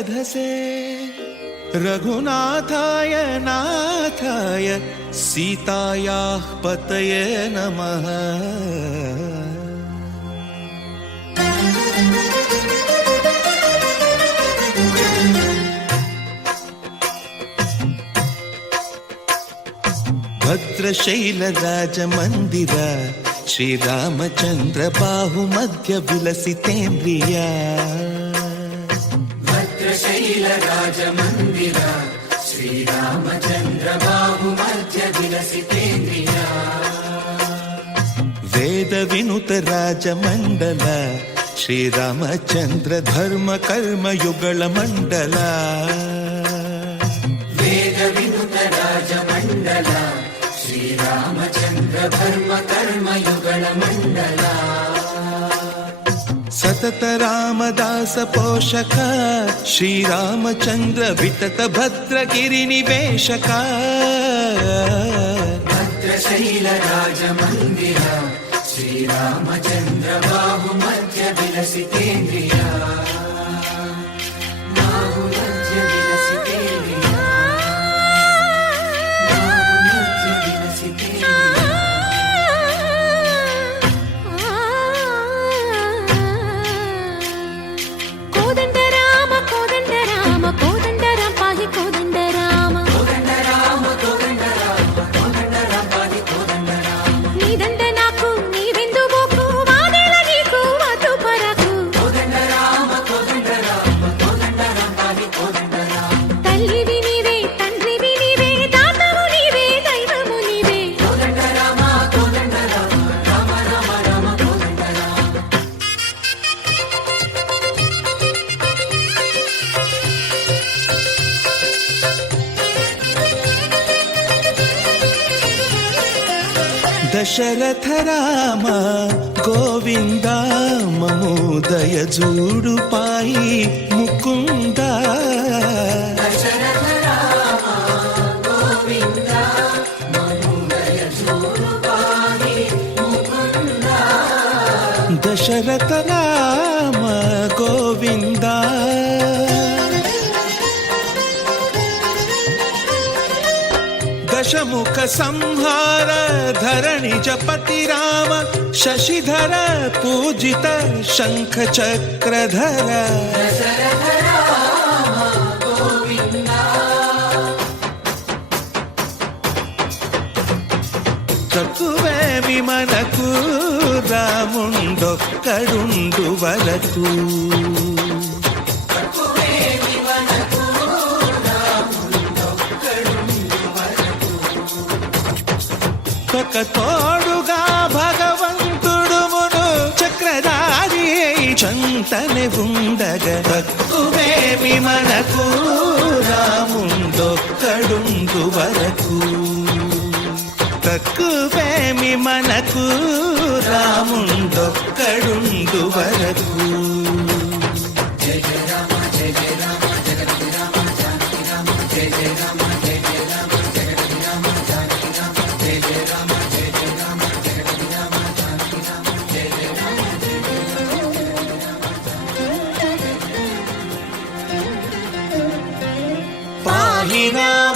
मेधसे रघुनाथाय नाथाय सीतायाः पतये नमः। भद्रशैलराजमन्दिर श्रीरामचन्द्र बाहुमध्य विलसितेन्द्रिया। भद्रशैलराजमन्दिर श्रीरामचन्द्र बाहुमध्य विलसितेन्द्रिया। वेदविनुत राजमण्डल श्रीरामचन्द्र धर्म कर्म युगल मण्डल। वेदविनुत राजमण्डल श्रीरामचन्द्र धर्म कर्म युगल मण्डल। सतत रामदास पोषक श्रीरामचन्द्र वितत भद्रगिरि निवेशक। भद्रशैलराजमन्दिर श्रीरामचन्द्र बाहुमध्य विलसितेन्द्रिया। बाहुमध्य विलसितेन्द्रिया। बाहुमध्य विलसितेन्द्रिया। कोदंड राम कोदंड राम पाहि कोदंड राम। कोदंड राम कोदंड राम कोदंड राम पाहि कोदंड राम। नीदंड नाकु नीवेंदु बोकु वादेल नीकु वातु परकु। कोदंड राम पाहि कोदंड राम। तल्लिवि नीवे तंड्रिवि नीवे दातवु नीवे दैवमु नीवे। कोदंड राम राम राम राम कोदंड राम। दशरथ राम गोविंद ममोदय जूडु पाई मुकुंद। दशरथ राम गोविंद ममोदय जूडु पाहि मुकुंद। दशरथ राम गोविंद दशमुख संहार धरणि जपति राम शशिधर पूजित शंख चक्रधर। दशरथ राम गोविंद। తక్కువేమి మనకు రాముండొక్కడుండు వరకు. తక్కువేమి మనకు రాముండొక్కడుండు వరకు. ఒక తోడుగా భగవంతుడుమును చక్రధారి చంతనే ఉండగా. తక్కువేమి మనకు రాముండొక్కడుండు వరకు. తక్కువేమి మనకు రాముండొక్కడుండు వరకు. జయ జయ రామ జయ జయ రామ జగతి రామ జానకి రామ జయ జయ రామ జయ జయ రామ జగతి రామ జానకి రామ జయ జయ రామ జయ జయ రామ జగతి రామ జానకి రామ జయ జయ రామ జయ జయ రామ. పాహి రామ